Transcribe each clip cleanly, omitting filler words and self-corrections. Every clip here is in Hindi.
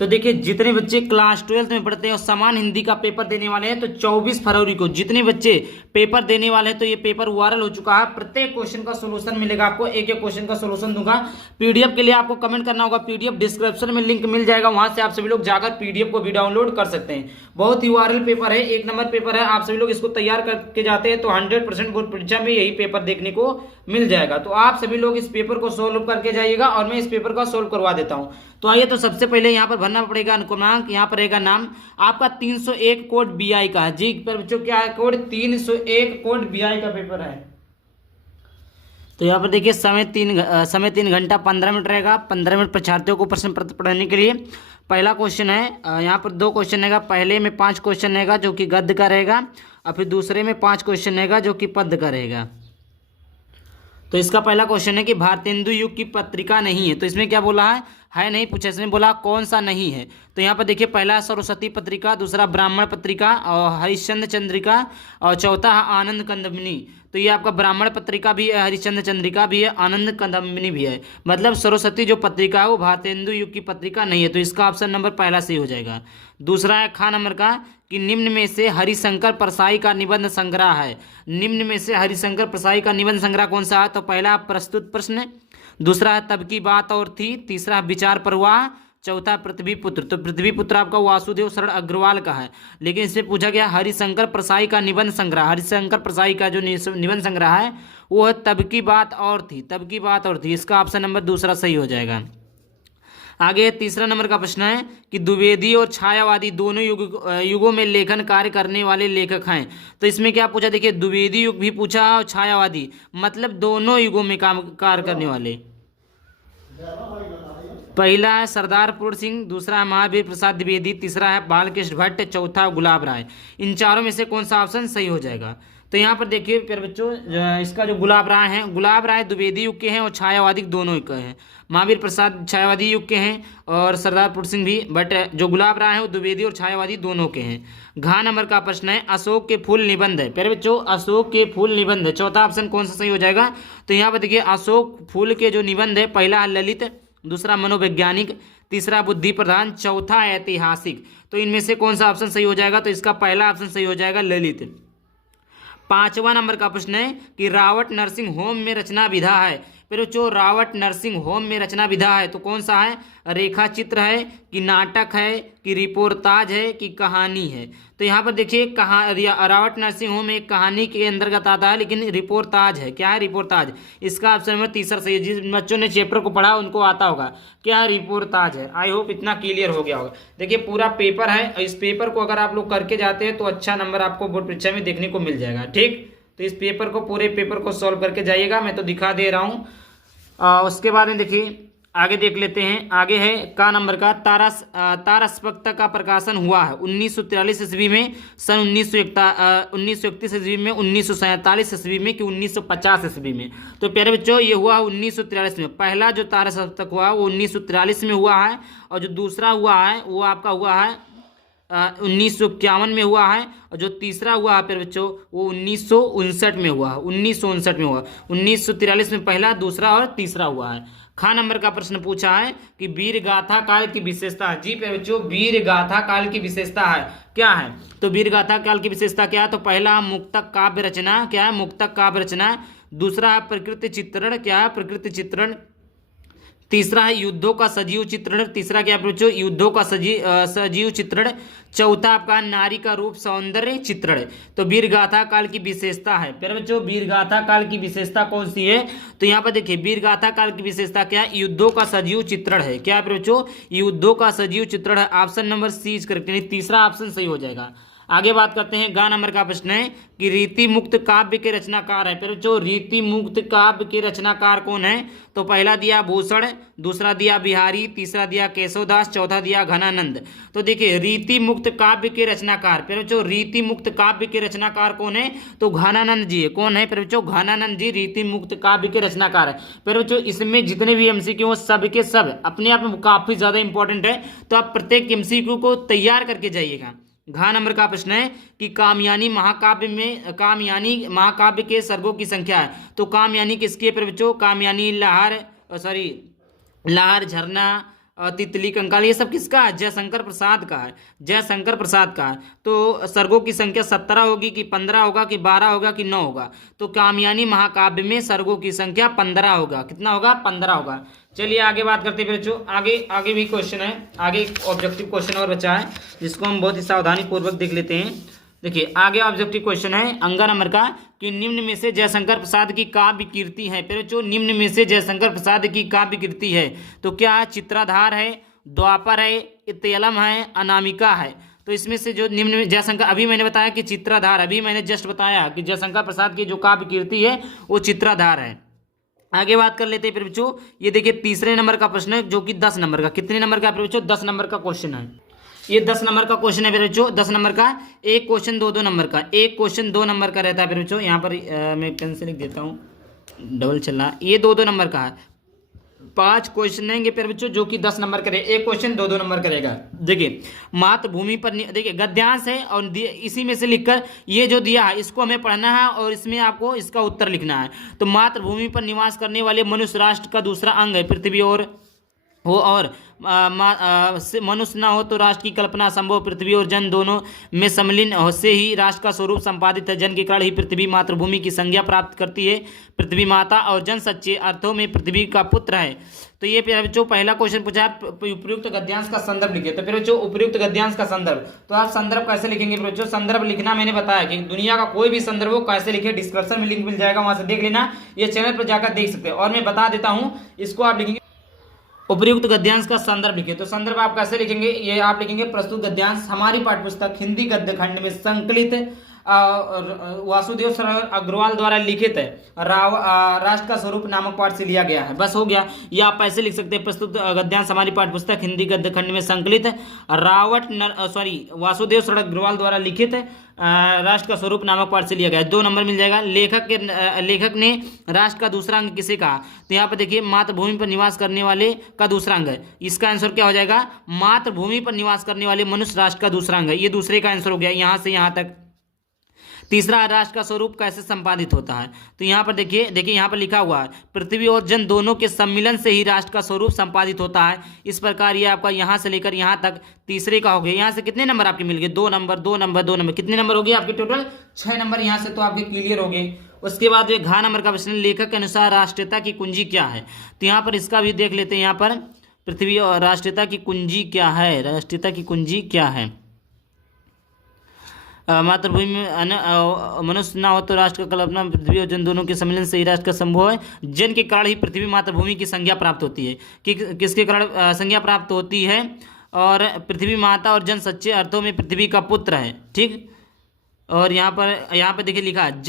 तो देखिए जितने बच्चे क्लास 12th में पढ़ते हैं और समान हिंदी का पेपर देने वाले हैं तो 24 फरवरी को जितने बच्चे पेपर देने वाले हैं तो ये पेपर वायरल हो चुका है। प्रत्येक क्वेश्चन का सोल्यूशन मिलेगा आपको, एक एक क्वेश्चन का सोल्यूशन दूंगा। पीडीएफ के लिए आपको कमेंट करना होगा, पीडीएफ डिस्क्रिप्शन में लिंक मिल जाएगा, वहां से आप सभी लोग जाकर पीडीएफ को भी डाउनलोड कर सकते हैं। बहुत ही वायरल पेपर है, एक नंबर पेपर है। आप सभी लोग इसको तैयार करके जाते हैं तो 100% बोर्ड परीक्षा में यही पेपर देखने को मिल जाएगा। तो आप सभी लोग इस पेपर को सोल्व करके जाइएगा और मैं इस पेपर का सोल्व करवा देता हूं। तो आइए, तो सबसे पहले यहाँ पर भरना पड़ेगा अनुक्रमांक, यहाँ पर रहेगा नाम आपका 301 कोड बीआई का है जी। पर बच्चों क्या है कोड 301 कोड बीआई का पेपर है। तो यहाँ पर देखिए समय 3 घंटा 15 मिनट रहेगा। 15 मिनट परीक्षार्थियों को प्रश्न पत्र पढ़ने के लिए। पहला क्वेश्चन है, यहाँ पर 2 क्वेश्चन रहेगा। पहले में 5 क्वेश्चन रहेगा जो कि गद्य का रहेगा और फिर दूसरे में 5 क्वेश्चन रहेगा जो कि पद्य का रहेगा। तो इसका पहला क्वेश्चन है कि भारतेंदु युग की पत्रिका नहीं है, तो इसमें क्या बोला है नहीं पूछा, इसमें बोला कौन सा नहीं है। तो यहाँ पर देखिए पहला सरस्वती पत्रिका, दूसरा ब्राह्मण पत्रिका और हरिश्चंद्र चंद्रिका और चौथा आनंद कंदमिनी। तो ये आपका ब्राह्मण पत्रिका भी है, हरिश्चंद्र चंद्रिका भी है, आनंद कंदमिनी भी है। मतलब सरस्वती जो पत्रिका है वो भारतेंदु युग की पत्रिका नहीं है, तो इसका ऑप्शन नंबर पहला सही हो जाएगा। दूसरा है खा नंबर का कि निम्न में से हरिशंकर परसाई का निबंध संग्रह है। निम्न में से हरिशंकर परसाई का निबंध संग्रह कौन सा है? तो पहला प्रस्तुत प्रश्न, दूसरा है तब की बात और थी, तीसरा विचार प्रवाह, चौथा पृथ्वी पुत्र। तो पृथ्वी पुत्र आपका वासुदेव शरण अग्रवाल का है, लेकिन इसमें पूछा गया हरिशंकर परसाई का निबंध संग्रह। हरिशंकर परसाई का जो निबंध संग्रह है वो है तब की बात और थी, तब की बात और थी। इसका ऑप्शन नंबर दूसरा सही हो जाएगा। आगे तीसरा नंबर का प्रश्न है कि द्विवेदी और छायावादी दोनों युगों में लेखन कार्य करने वाले लेखक हैं। तो इसमें क्या पूछा, देखिए द्विवेदी युग भी पूछा और छायावादी, मतलब दोनों युगों में काम कार्य करने वाले। पहला है सरदार पूर्ण सिंह, दूसरा है महावीर प्रसाद द्विवेदी, तीसरा है बालकृष्ण भट्ट, चौथा गुलाब राय। इन चारों में से कौन सा ऑप्शन सही हो जाएगा? तो यहाँ पर देखिए प्यारे बच्चों, इसका जो गुलाब राय हैं, गुलाब राय द्विवेदी युग के हैं और छायावादी दोनों के हैं। महावीर प्रसाद छायावादी युग के हैं और सरदार पूर्ण सिंह भी, बट जो गुलाब राय है वो द्विवेदी और छायावादी दोनों के हैं। घ नंबर का प्रश्न है अशोक के फूल निबंध है। प्यारे बच्चों अशोक के फूल निबंध है, चौथा ऑप्शन कौन सा सही हो जाएगा? तो यहाँ पर देखिए अशोक फूल के जो निबंध है, पहला ललित, दूसरा मनोवैज्ञानिक, तीसरा बुद्धि प्रधान, चौथा ऐतिहासिक। तो इनमें से कौन सा ऑप्शन सही हो जाएगा? तो इसका पहला ऑप्शन सही हो जाएगा ललित। 5वां नंबर का प्रश्न है कि रावट नर्सिंग होम में रचना विधा है। फिर जो रावट नर्सिंग होम में रचना विधा है तो कौन सा है? रेखा चित्र है कि नाटक है कि रिपोर्टाज है कि कहानी है? तो यहाँ पर देखिए रावट नर्सिंग होम एक कहानी के अंतर्गत आता है, लेकिन रिपोर्टाज है। क्या है? रिपोर्टाज। इसका ऑप्शन नंबर तीसरा सही है। जिस बच्चों ने चैप्टर को पढ़ा उनको आता होगा क्या रिपोर्टाज है। आई होप इतना क्लियर हो गया होगा। देखिए पूरा पेपर है, इस पेपर को अगर आप लोग करके जाते हैं तो अच्छा नंबर आपको बोर्ड परीक्षा में देखने को मिल जाएगा। ठीक, तो इस पेपर को पूरे पेपर को सॉल्व करके जाइएगा, मैं तो दिखा दे रहा हूँ। उसके बाद में देखिए आगे देख लेते हैं। आगे है का नंबर का तारस्पक्ता का प्रकाशन हुआ है 1943 ईस्वी में, सन 1931 ईस्वी में, 1947 ईस्वी में कि 1950 ईस्वी में? तो प्यारे बच्चों ये हुआ 1943 में। पहला जो तारस्पक्ता हुआ वो 1943 में हुआ है और जो दूसरा हुआ है वो आपका हुआ है 1951 में हुआ है और जो तीसरा हुआ है प्यारे बच्चों वो 1959 में हुआ है। 1959 में हुआ, 1943 में पहला, दूसरा और तीसरा हुआ है। खा नंबर का प्रश्न पूछा है कि वीर गाथा काल की विशेषता है। जी प्यारे बच्चों वीर गाथा काल की विशेषता है, क्या है? तो वीर गाथा काल की विशेषता क्या है? तो पहला मुक्तक काव्य रचना, क्या है? मुक्तक काव्य रचना। दूसरा है प्रकृति चित्रण, क्या है? प्रकृति चित्रण। तीसरा है युद्धों का सजीव चित्रण, तीसरा क्या बच्चों? युद्धों का सजीव चित्रण। चौथा आपका नारी का रूप सौंदर्य चित्रण। तो वीरगाथा काल की विशेषता है प्यारे बच्चों, वीरगाथा काल की विशेषता कौन सी है? तो यहाँ पर देखिए वीरगाथा काल की विशेषता क्या है? युद्धों का सजीव चित्रण है। क्या प्यारे बच्चों? युद्धों का सजीव चित्रण है। Option number C is correct, यानी तीसरा ऑप्शन सही हो जाएगा। आगे बात करते हैं। गा नंबर का प्रश्न है कि रीति मुक्त काव्य के रचनाकार है। फिर जो रीति मुक्त काव्य के रचनाकार कौन है? तो पहला दिया भूषण, दूसरा दिया बिहारी, तीसरा दिया केशवदास, चौथा दिया घनानंद। तो देखिए रीति मुक्त काव्य के रचनाकार, फिर जो रीति मुक्त काव्य के रचनाकार कौन है? तो घनानंद जी है। कौन है फिर जो? घनानंद जी रीति मुक्त काव्य के रचनाकार है। फिर जो इसमें जितने भी एमसीक्यू सब के सब अपने आप में काफी ज्यादा इंपॉर्टेंट है, तो आप प्रत्येक एमसीक्यू को तैयार करके जाइएगा। घ नंबर का प्रश्न है कि कामयानी महाकाव्य के सर्गों की संख्या है। तो कामयानी किसकी है बच्चों? कामयानी लहर, झरना तितली कंकाल, ये सब किसका है? जयशंकर प्रसाद का है, जयशंकर प्रसाद का है। तो सर्गों की संख्या 17 होगी कि 15 होगा कि 12 होगा कि 9 होगा? तो कामयानी महाकाव्य में सर्गों की संख्या 15 होगा। कितना होगा? 15 होगा। चलिए आगे बात करते हैं बच्चों। आगे आगे भी क्वेश्चन है, आगे एक ऑब्जेक्टिव क्वेश्चन और बचा है जिसको हम बहुत ही सावधानी पूर्वक देख लेते हैं। देखिए आगे ऑब्जेक्टिव क्वेश्चन है 11 नंबर का कि निम्न में से जयशंकर प्रसाद की काव्य कीर्ति है। फिर जो निम्न में से जयशंकर प्रसाद की काव्य कीर्ति है तो क्या है? चित्राधार है, द्वापर है, इत्यलम है, अनामिका है। तो इसमें से जो निम्न में जयशंकर, अभी मैंने बताया कि चित्राधार, अभी मैंने जस्ट बताया कि जयशंकर प्रसाद की जो काव्य कीर्ति है वो चित्राधार है। आगे बात कर लेते हैं फिर बच्चों। ये देखिए तीसरे नंबर का प्रश्न है जो कि 10 नंबर का, कितने नंबर का फिर बच्चों? 10 नंबर का क्वेश्चन है। ये 10 नंबर का क्वेश्चन है फिर बच्चों, 10 नंबर का। एक क्वेश्चन 2 नंबर का, एक क्वेश्चन 2 नंबर का रहता है फिर बच्चों। यहाँ पर मैं पेन से लिख देता हूँ, डबल चल रहा है। ये 2 नंबर का है। 5 क्वेश्चन रहेंगे फिर बच्चों जो कि 10 नंबर करे, एक क्वेश्चन 2 नंबर करेगा। देखिए मातृभूमि पर, देखिए गद्यांश है और इसी में से लिखकर ये जो दिया है इसको हमें पढ़ना है और इसमें आपको इसका उत्तर लिखना है। तो मातृभूमि पर निवास करने वाले मनुष्य राष्ट्र का दूसरा अंग है पृथ्वी, और मनुष्य ना हो तो राष्ट्र की कल्पना असंभव। पृथ्वी और जन दोनों में सम्मिलन से ही राष्ट्र का स्वरूप संपादित है। जन के कारण ही पृथ्वी मातृभूमि की संज्ञा प्राप्त करती है। पृथ्वी माता और जन सच्चे अर्थों में पृथ्वी का पुत्र है। तो ये फिर बच्चों पहला क्वेश्चन पूछा है, उपयुक्त गद्यांश का संदर्भ लिखिए। तो फिर बच्चों उपयुक्त गद्यांश का संदर्भ, तो आप संदर्भ कैसे लिखेंगे फिर बच्चों? संदर्भ लिखना मैंने बताया कि दुनिया का कोई भी संदर्भ हो कैसे लिखे, डिस्क्रिप्शन में लिंक मिल जाएगा, वहां से देख लेना, ये चैनल पर जाकर देख सकते हैं। और मैं बता देता हूँ, इसको आप लिखेंगे उपयुक्त गद्यांश का संदर्भ लिखिए। तो संदर्भ आप कैसे लिखेंगे? ये आप लिखेंगे प्रस्तुत गद्यांश हमारी पाठ्यपुस्तक हिंदी गद्य खंड में संकलित वासुदेव सरोवर अग्रवाल द्वारा लिखित है राष्ट्र का स्वरूप नामक पाठ से लिया गया है। बस हो गया। या आप ऐसे लिख सकते हैं प्रस्तुत गद्यांश हमारी पाठ्यपुस्तक हिंदी गद्य खंड में संकलित वासुदेव सरोवर अग्रवाल द्वारा लिखित राष्ट्र का स्वरूप नामक पाठ से लिया गया। 2 नंबर मिल जाएगा। लेखक ने राष्ट्र का दूसरा अंग किसे कहा? तो यहाँ पर देखिए मातृभूमि पर निवास करने वाले का दूसरा अंग है। इसका आंसर क्या हो जाएगा? मातृभूमि पर निवास करने वाले मनुष्य राष्ट्र का दूसरा अंग है। ये दूसरे का आंसर हो गया यहाँ से यहाँ तक। तीसरा, राष्ट्र का स्वरूप कैसे संपादित होता है? तो यहाँ पर देखिए यहाँ पर लिखा हुआ है पृथ्वी और जन दोनों के सम्मिलन से ही राष्ट्र का स्वरूप संपादित होता है। इस प्रकार ये आपका यहाँ से लेकर यहाँ तक तीसरे का हो गया। यहाँ से कितने नंबर आपके मिल गए? 2 नंबर 2 नंबर 2 नंबर, कितने नंबर हो गए आपके? टोटल 6 नंबर यहाँ से तो आपके क्लियर हो गए। उसके बाद एक घ नंबर का प्रश्न, लेखक के अनुसार राष्ट्रीयता की कुंजी क्या है? तो यहाँ पर इसका भी देख लेते हैं। यहाँ पर पृथ्वी और राष्ट्रीयता की कुंजी क्या है? राष्ट्रीयता की कुंजी क्या है? मातृभूमि में मनुष्य ना हो तो राष्ट्र का कल्पना, पृथ्वी और जन दोनों के सम्मिलन से ही राष्ट्र का संभव है। जन के कारण ही पृथ्वी मातृभूमि की संज्ञा प्राप्त होती है। कि किसके कारण संज्ञा प्राप्त होती है? और पृथ्वी माता और जन सच्चे अर्थों में पृथ्वी का पुत्र है। ठीक। और यहाँ पर देखिए लिखा है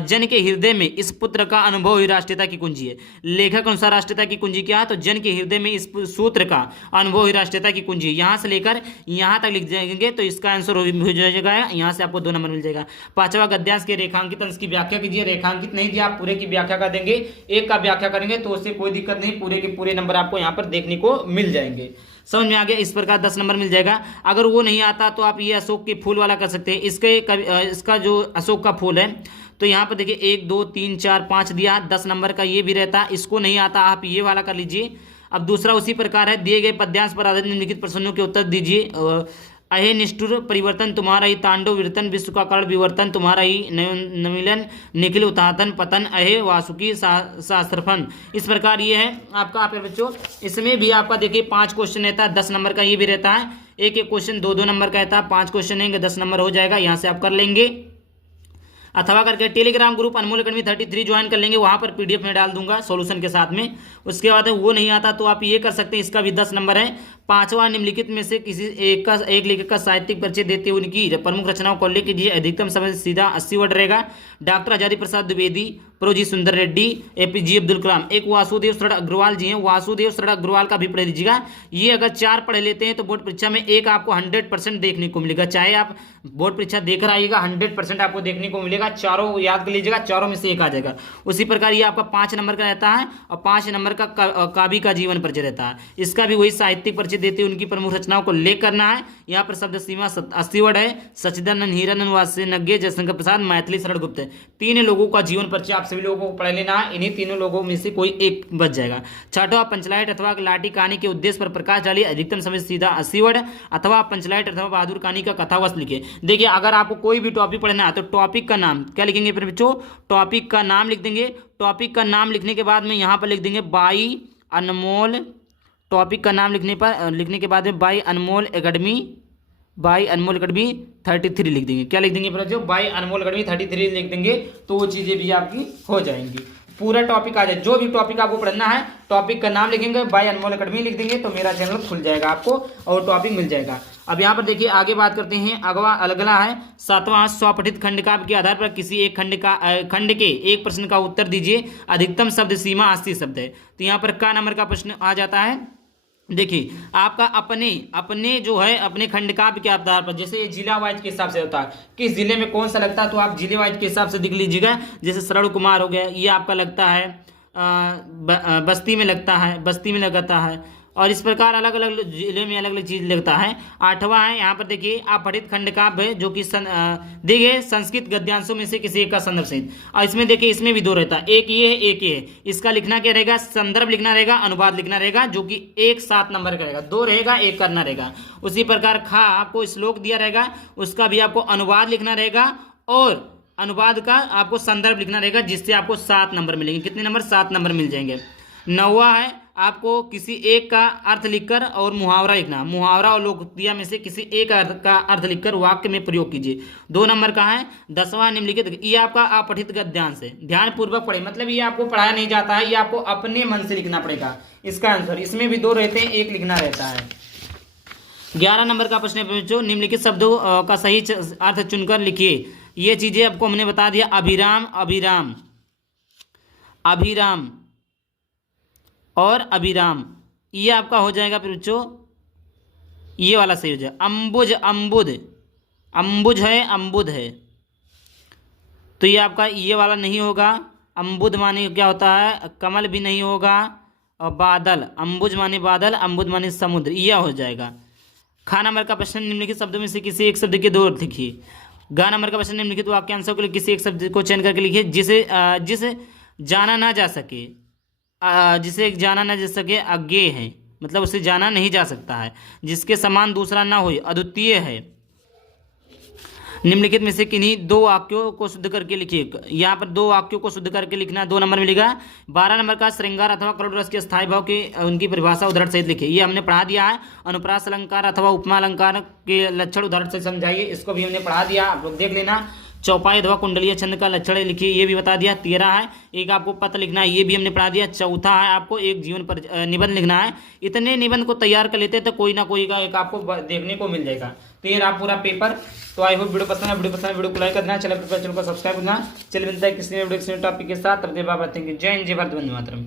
जन के हृदय में इस पुत्र का अनुभव ही राष्ट्रीयता की कुंजी है। लेखक के अनुसार राष्ट्रीयता की कुंजी क्या है? तो जन के हृदय में इस सूत्र का अनुभव ही राष्ट्रीयता की कुंजी है। यहाँ से लेकर यहाँ तक लिख जाएंगे तो इसका आंसर हो जाएगा। यहाँ से आपको 2 नंबर मिल जाएगा। 5वां, गद्यांश के रेखांकित अंश की व्याख्या कीजिए। रेखांकित नहीं दिया, आप पूरे की व्याख्या कर देंगे। एक का व्याख्या करेंगे तो उससे कोई दिक्कत नहीं, पूरे के पूरे नंबर आपको यहाँ पर देखने को मिल जाएंगे। समझ में आ गया? इस प्रकार 10 नंबर मिल जाएगा। अगर वो नहीं आता तो आप ये अशोक के फूल वाला कर सकते हैं। इसका जो अशोक का फूल है तो यहाँ पर देखिए 1 2 3 4 5 दिया, 10 नंबर का ये भी रहता है। इसको नहीं आता आप ये वाला कर लीजिए। अब दूसरा उसी प्रकार है, दिए गए पद्यांश पर आधारित निम्नलिखित प्रश्नों के उत्तर दीजिए। अहे निष्ठुर परिवर्तन तुम्हारा ही तांडव विवर्तन, विश्व का कारण विवर्तन तुम्हारा ही नमिलन, निखिल उतातन पतन, अहे वासुकी शास्त्रफन। इस प्रकार ये है आपका। आप बच्चों इसमें भी आपका देखिए 5 क्वेश्चन रहता है, 10 नंबर का ये भी रहता है। एक एक क्वेश्चन 2 2 नंबर का रहता है। 5 क्वेश्चन रहेंगे, 10 नंबर हो जाएगा। यहाँ से आप कर लेंगे। अथवा करके टेलीग्राम ग्रुप अनमोल अकेडमी 33 ज्वाइन कर लेंगे। वहाँ पर PDF में डाल दूंगा सॉल्यूशन के साथ में। उसके बाद वो नहीं आता तो आप ये कर सकते हैं। इसका भी 10 नंबर है। 5वां, निम्नलिखित में से किसी एक लेखक का साहित्यिक परिचय देते हुए उनकी प्रमुख रचनाओं को उल्लेख कीजिए। अधिकतम समय सीधा 80 वर्ड रहेगा। डॉक्टर आजादी प्रसाद द्विवेदी, प्रोजी सुंदर रेड्डी, APJ अब्दुल कलाम। एक वासुदेव सरोवर अग्रवाल जी हैं, वासुदेव सरोवर अग्रवाल का भी पढ़ लीजिएगा। ये अगर 4 पढ़ लेते हैं तो बोर्ड परीक्षा में एक आपको 100% देखने को मिलेगा। चाहे आप बोर्ड परीक्षा देख कर आइएगा, 100% आपको देखने को मिलेगा। चारों याद कर लीजिएगा, चारों में से एक आ जाएगा। उसी प्रकार ये आपका 5 नंबर का रहता है और 5 नंबर का काव्य का जीवन परिचय रहता है। इसका भी वही साहित्यिक परिचय नीचे देते हैं उनकी प्रमुख रचनाओं को लेकर करना है। यहाँ पर शब्द सीमा 80 वर्ड है। सचिदानंद हिरानंद वात्स्यज्ञ जयशंकर प्रसाद मैथिली शरण गुप्त। तीन लोगों का जीवन परिचय आप सभी लोगों को पढ़ लेना है। इन्हीं तीनों लोगों में से कोई एक बच जाएगा। छठवां, पंचलाइट अथवा लाठी कहानी के उद्देश्य पर प्रकाश डालिए। अधिकतम समय सीधा 80 वर्ड अथवा पंचलाइट अथवा बहादुर कहानी का कथावस्तु लिखिए। देखिए अगर आपको कोई भी टॉपिक पढ़ना है तो टॉपिक का नाम क्या लिखेंगे फिर बच्चों, टॉपिक का नाम लिख देंगे। टॉपिक का नाम लिखने के बाद में यहाँ पर लिख देंगे बाई अनमोल। टॉपिक का नाम लिखने के बाद में बाई अनमोल एकेडमी 33 लिख देंगे। क्या लिख देंगे बच्चों, बाई अनमोल एकेडमी 33 लिख देंगे तो वो चीज़ें भी आपकी हो जाएंगी। पूरा टॉपिक आ जाए, जो भी टॉपिक आपको पढ़ना है टॉपिक का नाम लिखेंगे, बाई अनमोल एकेडमी लिख देंगे तो मेरा चैनल खुल जाएगा आपको और टॉपिक मिल जाएगा। अब यहाँ पर देखिए आगे बात करते हैं। अगला है 7वां, स्वपठित खंडकाव्य के आधार पर किसी एक खंड के एक प्रश्न का उत्तर दीजिए। अधिकतम शब्द सीमा 80 शब्द है। तो यहाँ पर का नंबर का प्रश्न आ जाता है। देखिए आपका अपने जो है अपने खंडकाव्य के आधार पर, जैसे ये जिला वाइज के हिसाब से होता है, किस जिले में कौन सा लगता है तो आप जिले वाइज के हिसाब से लिख लीजिएगा। जैसे शरण कुमार हो गया, ये आपका लगता है बस्ती में लगता है और इस प्रकार अलग अलग जिले में अलग अलग चीज लगता है। 8वां है यहाँ पर देखिए अपठित खंडकाव्य है जो कि देखिए संस्कृत गद्यांशों में से किसी एक का संदर्भ सहित। और इसमें देखिए इसमें भी दो रहता है, एक ये है एक ये है। इसका लिखना क्या रहेगा, संदर्भ लिखना रहेगा, अनुवाद लिखना रहेगा, जो कि 7 नंबर का रहेगा। 2 रहेगा 1 करना रहेगा। उसी प्रकार आपको श्लोक दिया रहेगा, उसका भी आपको अनुवाद लिखना रहेगा और अनुवाद का आपको संदर्भ लिखना रहेगा, जिससे आपको 7 नंबर मिलेंगे। कितने नंबर, 7 नंबर मिल जाएंगे। 9वां है आपको किसी एक का अर्थ लिखकर और मुहावरा लिखना। मुहावरा और लोकोक्तियां में से किसी एक का अर्थ लिखकर वाक्य में प्रयोग कीजिए। 2 नंबर का है। 10वां निम्नलिखित, ये आपका अपठित गद्यांश है, ध्यान पूर्वक पढ़े, मतलब ये आपको पढ़ाया नहीं जाता है, ये आपको अपने मन से लिखना पड़ेगा। इसका आंसर, इसमें भी 2 रहते हैं, 1 लिखना रहता है। 11 नंबर का प्रश्न है जो निम्नलिखित शब्दों का सही अर्थ चुनकर लिखिए। ये चीजें आपको हमने बता दिया। अभिराम और अभिराम, ये आपका हो जाएगा फिर बच्चों, ये वाला सही हो जाएगा। अम्बुज है तो ये आपका ये वाला नहीं होगा। अम्बुद माने क्या होता है, कमल भी नहीं होगा। और बादल, अम्बुज माने बादल, अम्बुद माने समुद्र, यह हो जाएगा। खा नंबर का प्रश्न, निम्नलिखित शब्दों में से किसी एक शब्द के 2 अर्थ लिखिए। गा नंबर का प्रश्न, निम्नलिखित वाक्यांशों के लिए किसी एक शब्द को चयन करके लिखिए। जिसे जाना ना जा सके, अज्ञेय है, मतलब उसे जाना नहीं जा सकता है। जिसके समान दूसरा ना हो, अद्वितीय है। निम्नलिखित में से किन्हीं 2 वाक्यों को शुद्ध करके लिखिए। यहाँ पर 2 वाक्यों को शुद्ध करके लिखना, 2 नंबर मिलेगा। 12 नंबर का श्रृंगार अथवा करुण रस के स्थायी भाव की उनकी परिभाषा उदाहरण सहित लिखिए। ये हमने पढ़ा दिया है। अनुप्रास अलंकार अथवा उपमा अलंकार के लक्षण उदाहरण से समझाइए, इसको भी हमने पढ़ा दिया, आप लोग देख लेना। चौपाई अथवा कुंडलीय छंद का लक्षण लिखिए, ये भी बता दिया। 13 है एक आपको पत्र लिखना है, ये भी हमने पढ़ा दिया। 4था है आपको एक जीवन पर निबंध लिखना है। इतने निबंध को तैयार कर लेते हैं तो कोई ना कोई का एक आपको देखने को मिल जाएगा। तो ये रहा पूरा पेपर। तो आई होप वीडियो पसंद है, वीडियो को लाइक कर देना, चैनल को सब्सक्राइब करना। चलिए मिलता है किसी वीडियो टॉपिक के साथ। तब तक बाय बाय, थैंक यू। जय हिंद, जय भारत, वंदे मातरम।